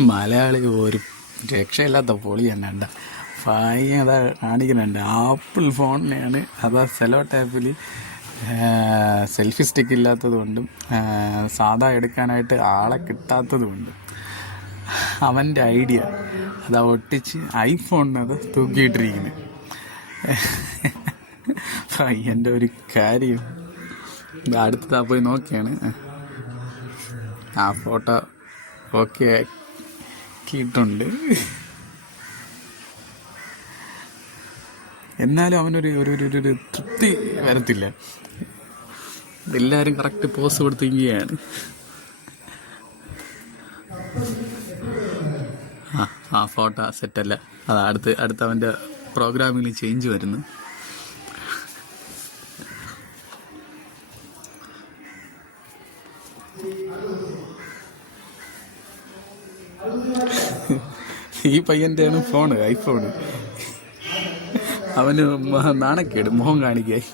മലയാളി ഒരു രക്ഷയില്ലാത്ത പൊളി തന്നെ ഉണ്ട്. പയ്യൻ അതാ കാണിക്കുന്നുണ്ട്. ആപ്പിൾ ഫോണിനെയാണ് അതാ സെലോ ടാപ്പിൽ സെൽഫി സ്റ്റിക്ക് ഇല്ലാത്തത് കൊണ്ടും സാധാ എടുക്കാനായിട്ട് ആളെ കിട്ടാത്തത് കൊണ്ടും അവൻ്റെ ഐഡിയ അതാ ഒട്ടിച്ച് ഐഫോണിനത് തൂക്കിയിട്ടിരിക്കുന്നത്. പയ്യൻ്റെ ഒരു കാര്യം അടുത്തതാ പോയി നോക്കിയാണ് ആ ഫോട്ടോ ഓക്കെ ആക്കിയിട്ടുണ്ട്. എന്നാലും അവനൊരു ഒരു തൃപ്തി വരത്തില്ല. എല്ലാവരും കറക്റ്റ് പോസ് കൊടുത്തിരിക്കുകയാണ്. ആ ഫോട്ടോ സെറ്റല്ല. അതാ അടുത്ത അവൻ്റെ പ്രോഗ്രാമിൽ ചേഞ്ച് വരുന്നു. ഈ പയ്യൻ്റെയാണ് ഫോണ്, ഐഫോണ്. അവന് നാണക്കേട്, മുഖം കാണിക്കായി.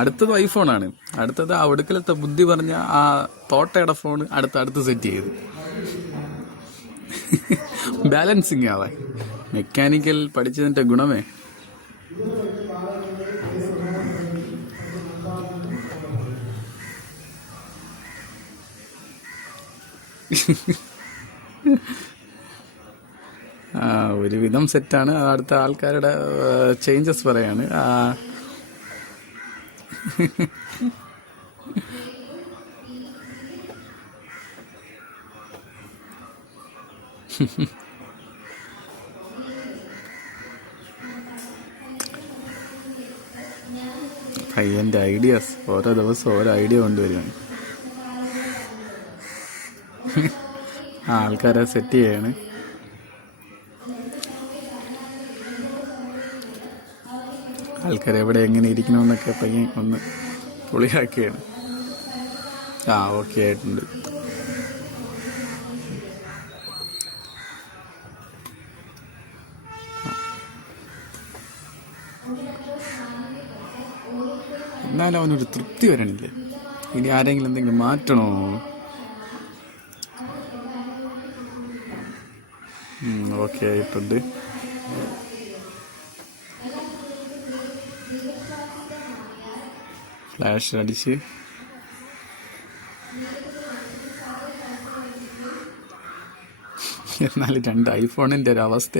അടുത്തത് ഐഫോണാണ്. അടുത്തത് ആ ഒടുക്കലത്തെ ബുദ്ധി പറഞ്ഞ ആ തോട്ടയുടെ ഫോൺ അടുത്ത് സെറ്റ് ചെയ്ത് ബാലൻസിങ് ആവാൻ. മെക്കാനിക്കൽ പഠിച്ചതിൻ്റെ ഗുണമേ. ഒരുവിധം സെറ്റാണ്. അടുത്ത ആൾക്കാരുടെ ചേഞ്ചസ് പറയാണ്. പയ്യൻ്റെ ഐഡിയാസ് ഓരോ ദിവസം ഓരോ ഐഡിയ കൊണ്ടുവരികയാണ്. ആൾക്കാരെ സെറ്റ് ചെയ്യാണ്. ആൾക്കാരെവിടെ എങ്ങനെ ഇരിക്കണമെന്നൊക്കെ പയ്യൻ ഒന്ന് പൊളിയാക്കിയാണ്. ഓക്കെ ആയിട്ടുണ്ട്. എന്നാലും അവനൊരു തൃപ്തി വരണില്ല. ഇനി ആരെങ്കിലും എന്തെങ്കിലും മാറ്റണോ? ഓക്കെ ആയിട്ടുണ്ട്. ഫ്ലാഷ് അടിച്ച് എന്നാലും രണ്ട് ഐഫോണിൻ്റെ ഒരു അവസ്ഥ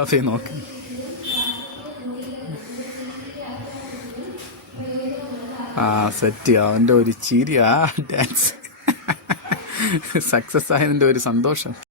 അതെ നോക്ക്. സെറ്റ്. അവൻ്റെ ഒരു ചിരി, ആ ഡാൻസ് സക്സസ് ആയതിൻ്റെ ഒരു സന്തോഷം.